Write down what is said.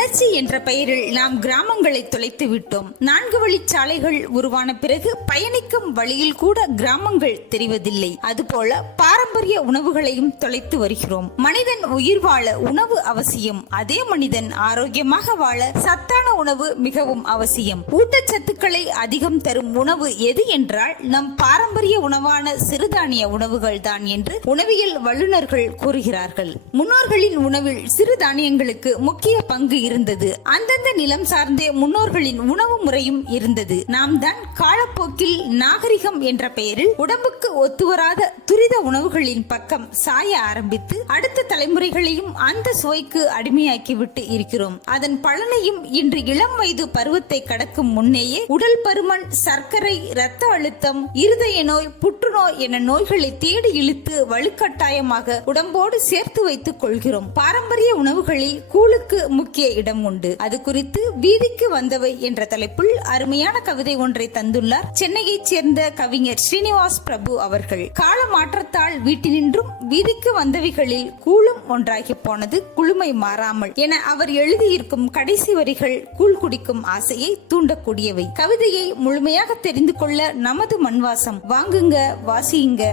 வளர்ச்சி என்ற பெயரில் நாம் கிராமங்களை தொலைத்து விட்டோம். 4 வழிச்சாலைகள் உருவான பிறகு பயணிக்கும் வழியில் கூட கிராமங்கள் தெரிவதில்லை. அதுபோல பாரம்பரிய உணவுகளையும் தொலைத்து வருகிறோம். மனிதன் உயிர் வாழ உணவு அவசியம். அதே மனிதன் ஆரோக்கியமாக வாழ சத்தான உணவு மிகவும் அவசியம். ஊட்டச்சத்துக்களை அதிகம் தரும் உணவு எது என்றால் நம் பாரம்பரிய உணவான சிறுதானிய உணவுகள் தான் என்று உணவியல் வல்லுநர்கள் கூறுகிறார்கள். முன்னோர்களின் உணவில் சிறுதானியங்களுக்கு முக்கிய பங்கு இருந்தது. அந்தந்த நிலம் சார்ந்தே முன்னோர்களின் உணவு முறையும் இருந்தது. நாம் தான் காலப்போக்கில் நாகரிகம் என்ற பெயரில் உடம்புக்கு ஒத்துவராத துரித உணவுகளின் பக்கம் சாய ஆரம்பித்து அடுத்த தலைமுறைகளையும் அந்த சுவைக்கு அடிமையாக்கிவிட்டு இருக்கிறோம். அதன் பலனையும் இன்று இளம் வயது பருவத்தை கடக்கும் முன்னேயே உடல் பருமன், சர்க்கரை, இரத்த அழுத்தம், இருதய நோய், புற்றுநோய் என நோய்களை தேடி இழுத்து வலுக்கட்டாயமாக உடம்போடு சேர்த்து வைத்துக் கொள்கிறோம். பாரம்பரிய உணவுகளில் கூழுக்கு முக்கிய இடம் உண்டு. அது குறித்து வீதிக்கு வந்தவை என்ற தலைப்பில் அருமையான கவிதை ஒன்றை தந்துள்ளார் சென்னையைச் சேர்ந்த கவிஞர் ஸ்ரீனிவாஸ் பிரபு அவர்கள். கால மாற்றத்தால் வீட்டினின்றும் வீதிக்கு வந்தவைகளில் கூழும் ஒன்றாகி போனது குளுமை மாறாமல் என அவர் எழுதியிருக்கும் கடைசி வரிகள் கூழ் குடிக்கும் ஆசையை தூண்டக்கூடியவை. கவிதையை முழுமையாக தெரிந்து கொள்ள நமது மண்வாசம் வாங்குங்க, வாசியுங்க.